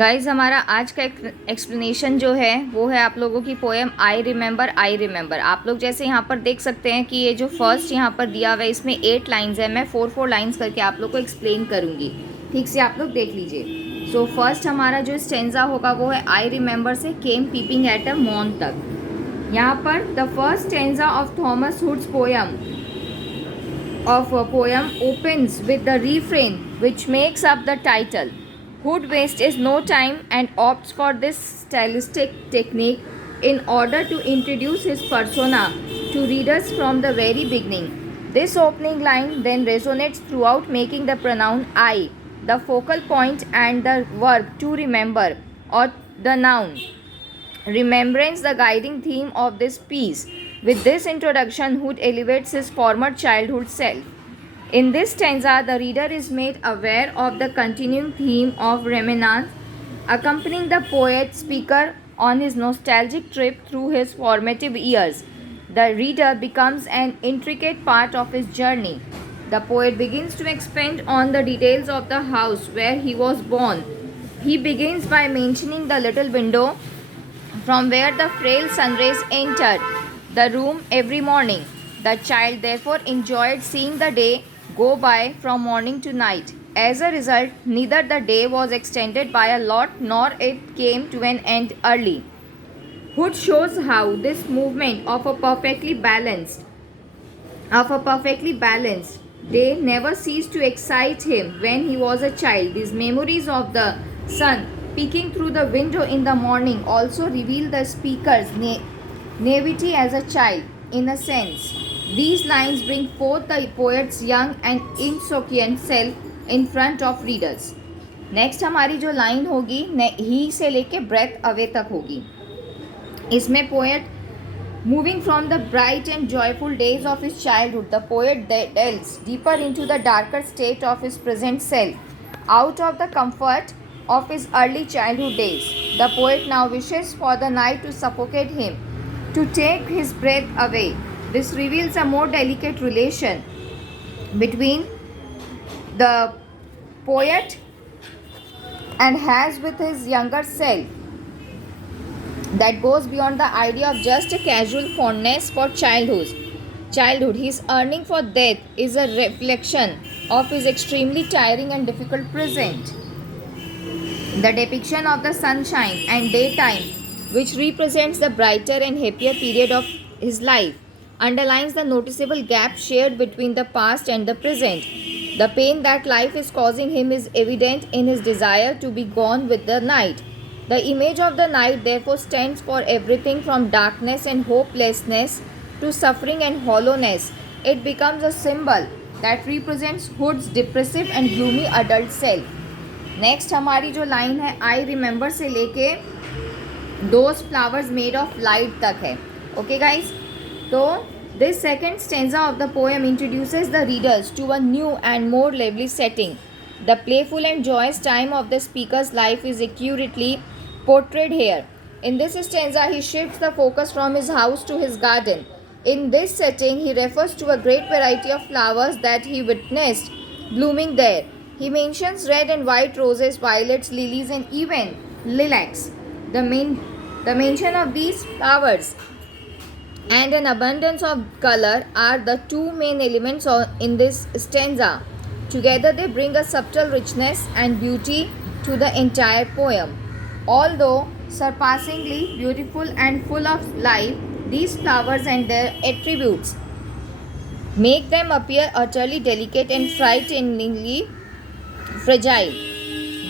Guys हमारा आज का एक्सप्लेनेशन जो है वो है आप लोगों की पोएम आई रिमेंबर। आप लोग जैसे यहाँ पर देख सकते हैं कि ये जो फर्स्ट यहाँ पर दिया हुआ है इसमें 8 लाइंस है। मैं 4 लाइंस करके आप लोग को एक्सप्लेन करूँगी, ठीक से आप लोग देख लीजिए। सो फर्स्ट हमारा जो स्टेंजा होगा वो है आई रिमेंबर से केम पीपिंग एट अ मॉन तक। यहाँ पर the first stanza of Thomas hoods poem opens with the refrain which makes up the title. Hood wastes no time and opts for this stylistic technique in order to introduce his persona to readers from the very beginning. This opening line then resonates throughout, making the pronoun I the focal point and the verb to remember or the noun remembrance the guiding theme of this piece. With this introduction, Hood elevates his former childhood self. In this stanza, the reader is made aware of the continuing theme of reminiscence, accompanying the poet speaker on his nostalgic trip through his formative years. The reader becomes an intricate part of his journey. The poet begins to expand on the details of the house where he was born. He begins by mentioning the little window from where the frail sunrays entered the room every morning. The child therefore enjoyed seeing the day go by from morning to night. As a result, neither the day was extended by a lot nor it came to an end early. Hood shows how this movement of a perfectly balanced day never ceased to excite him when he was a child. These memories of the sun peeking through the window in the morning also reveal the speaker's naivety as a child. In a sense, these lines bring forth the poet's young and insouciant self in front of readers. Next हमारी जो line होगी ही से लेके breath away तक होगी। इसमें poet moving from the bright and joyful days of his childhood, the poet delves deeper into the darker state of his present self. Out of the comfort of his early childhood days, the poet now wishes for the night to suffocate him, to take his breath away. This reveals a more delicate relation between the poet and has with his younger self that goes beyond the idea of just a casual fondness for childhood. His yearning for death is a reflection of his extremely tiring and difficult present. The depiction of the sunshine and daytime, which represents the brighter and happier period of his life, underlines the noticeable gap shared between the past and the present. The pain that life is causing him is evident in his desire to be gone with the night. The image of the night therefore stands for everything from darkness and hopelessness to suffering and hollowness. It becomes a symbol that represents Hood's depressive and gloomy adult self. Next हमारी जो line है I remember से लेके those flowers made of light तक है। Okay guys, तो this second stanza of the poem introduces the readers to a new and more lively setting. The playful and joyous time of the speaker's life is accurately portrayed here. In this stanza, he shifts the focus from his house to his garden. In this setting, he refers to a great variety of flowers that he witnessed blooming there. He mentions red and white roses, violets, lilies, and even lilacs. The mention of these flowers and an abundance of color are the two main elements in this stanza. Together they bring a subtle richness and beauty to the entire poem. Although surpassingly beautiful and full of life, these flowers and their attributes make them appear utterly delicate and frighteningly fragile.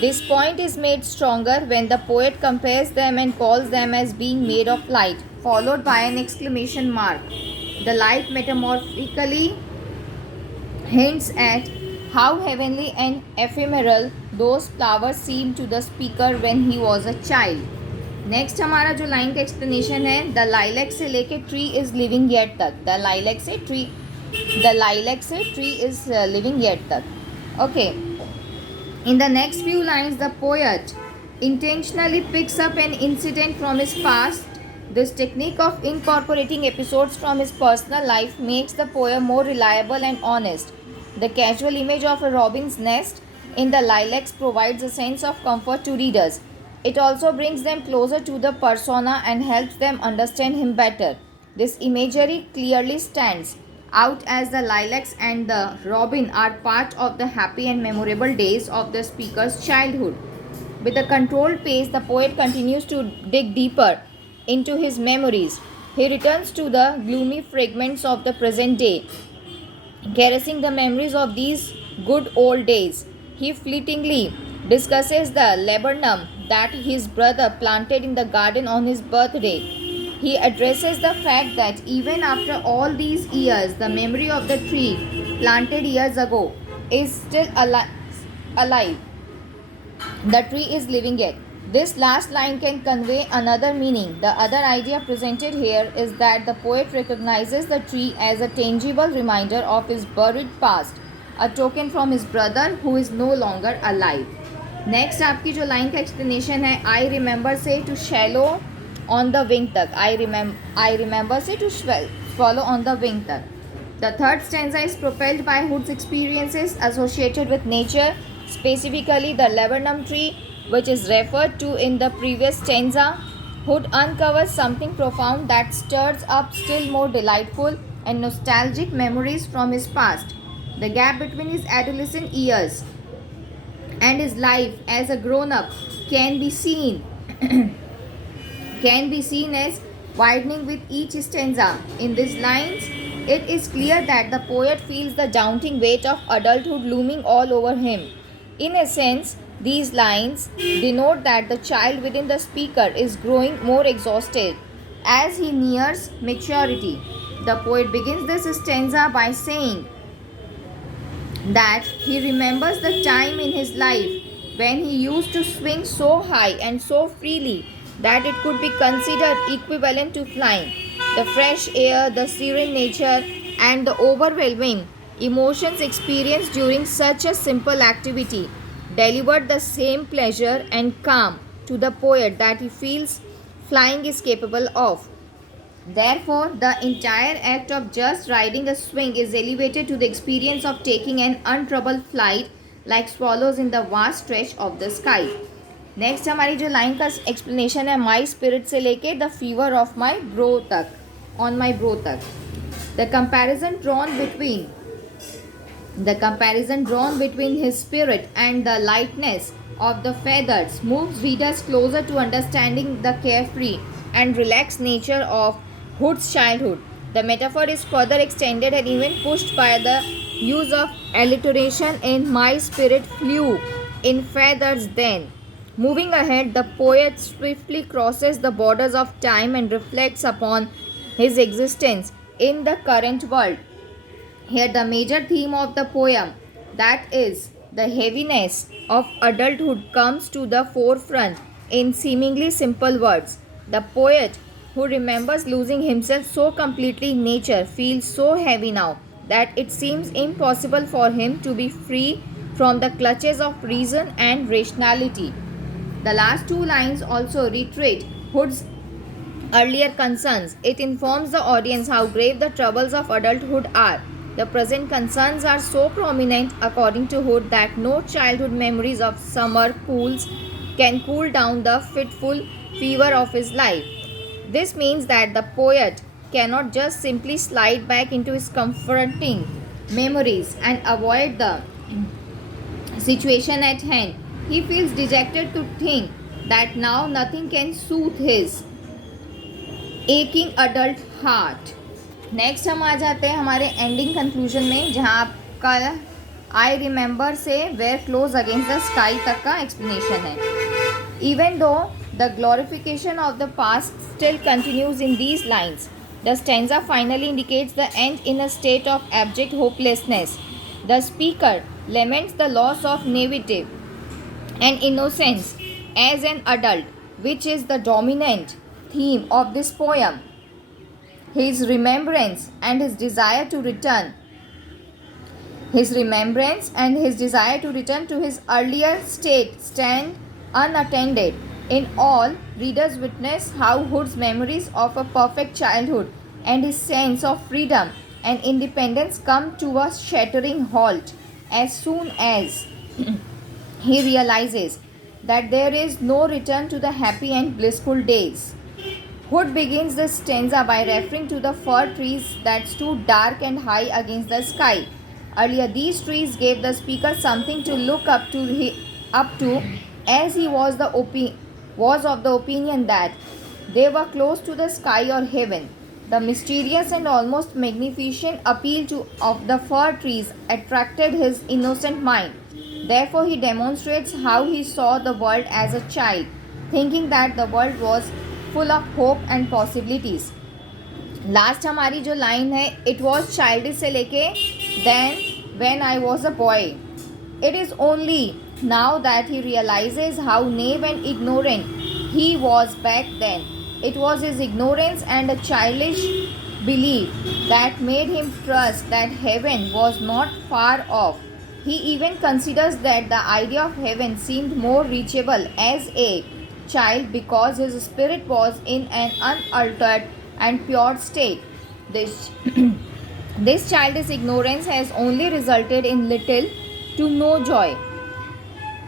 This point is made stronger when the poet compares them and calls them as being made of light, followed by an exclamation mark. The light metamorphically hints at how heavenly and ephemeral those flowers seemed to the speaker when he was a child. Next हमारा जो line का explanation है the lilac से लेके tree is living yet तक. The lilac से tree is living yet तक. Okay, in the next few lines the poet intentionally picks up an incident from his past. This technique of incorporating episodes from his personal life makes the poem more reliable and honest. The casual image of a robin's nest in the lilacs provides a sense of comfort to readers. It also brings them closer to the persona and helps them understand him better. This imagery clearly stands out as the lilacs and the robin are part of the happy and memorable days of the speaker's childhood. With a controlled pace, the poet continues to dig deeper into his memories. He returns to the gloomy fragments of the present day, caressing the memories of these good old days. He fleetingly discusses the laburnum that his brother planted in the garden on his birthday. He addresses the fact that even after all these years, the memory of the tree planted years ago is still alive. The tree is living yet. This last line can convey another meaning. The other idea presented here is that the poet recognizes the tree as a tangible reminder of his buried past, a token from his brother who is no longer alive. Next आपकी जो line का explanation है, I remember से to swallow on the wing तक, I remember से to swallow on the wing तक. The third stanza is propelled by Hood's experiences associated with nature, specifically the laburnum tree, which is referred to in the previous stanza. Hood uncovers something profound that stirs up still more delightful and nostalgic memories from his past. The gap between his adolescent years and his life as a grown-up can be seen as widening with each stanza. In these lines, it is clear that the poet feels the daunting weight of adulthood looming all over him. In a sense, these lines denote that the child within the speaker is growing more exhausted as he nears maturity. The poet begins this stanza by saying that he remembers the time in his life when he used to swing so high and so freely that it could be considered equivalent to flying. The fresh air, the serene nature, and the overwhelming emotions experienced during such a simple activity delivered the same pleasure and calm to the poet that he feels flying is capable of. Therefore, the entire act of just riding a swing is elevated to the experience of taking an untroubled flight like swallows in the vast stretch of the sky. Next हमारी जो line का explanation है, my spirit से लेके the fever of my bro तक, on my bro तक. The comparison drawn between his spirit and the lightness of the feathers moves readers closer to understanding the carefree and relaxed nature of Hood's childhood. The metaphor is further extended and even pushed by the use of alliteration in my spirit flew in feathers then. Moving ahead, the poet swiftly crosses the borders of time and reflects upon his existence in the current world. Here, the major theme of the poem, that is, the heaviness of adulthood, comes to the forefront in seemingly simple words. The poet, who remembers losing himself so completely in nature, feels so heavy now that it seems impossible for him to be free from the clutches of reason and rationality. The last two lines also reiterate Hood's earlier concerns. It informs the audience how grave the troubles of adulthood are. The present concerns are so prominent, according to Hood, that no childhood memories of summer pools can cool down the fitful fever of his life. This means that the poet cannot just simply slide back into his comforting memories and avoid the situation at hand. He feels dejected to think that now nothing can soothe his aching adult heart. Next हम आ जाते हैं हमारे ending conclusion में, जहाँ आपका I remember से where close against the sky तक का एक्सप्लेनेशन है. Even though the glorification of the past still continues in these lines, the stanza finally indicates the end in a state of abject hopelessness. The speaker laments the loss of naivety and innocence as an adult, which is the dominant theme of this poem. His remembrance and his desire to return to his earlier state stand unattended. In all, readers witness how Hood's memories of a perfect childhood and his sense of freedom and independence come to a shattering halt as soon as he realizes that there is no return to the happy and blissful days. Hood begins this stanza by referring to the fir trees that stood dark and high against the sky. Earlier, these trees gave the speaker something to look up to, as he was of the opinion that they were close to the sky or heaven. The mysterious and almost magnificent of the fir trees attracted his innocent mind. Therefore, he demonstrates how he saw the world as a child, thinking that the world was full of hope and possibilities. Last हमारी जो line है, it was childish से लेके then when I was a boy. It is only now that he realizes how naive and ignorant he was back then. It was his ignorance and a childish belief that made him trust that heaven was not far off. He even considers that the idea of heaven seemed more reachable as a child because his spirit was in an unaltered and pure state. This, this childish ignorance has only resulted in little to no joy.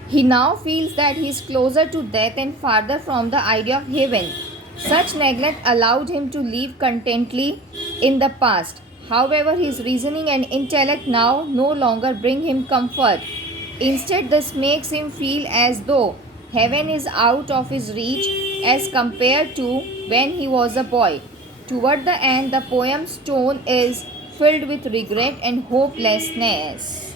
He now feels that he is closer to death and farther from the idea of heaven. Such neglect allowed him to live contentedly in the past. However, his reasoning and intellect now no longer bring him comfort. Instead, this makes him feel as though heaven is out of his reach as compared to when he was a boy. Toward the end, the poem's tone is filled with regret and hopelessness.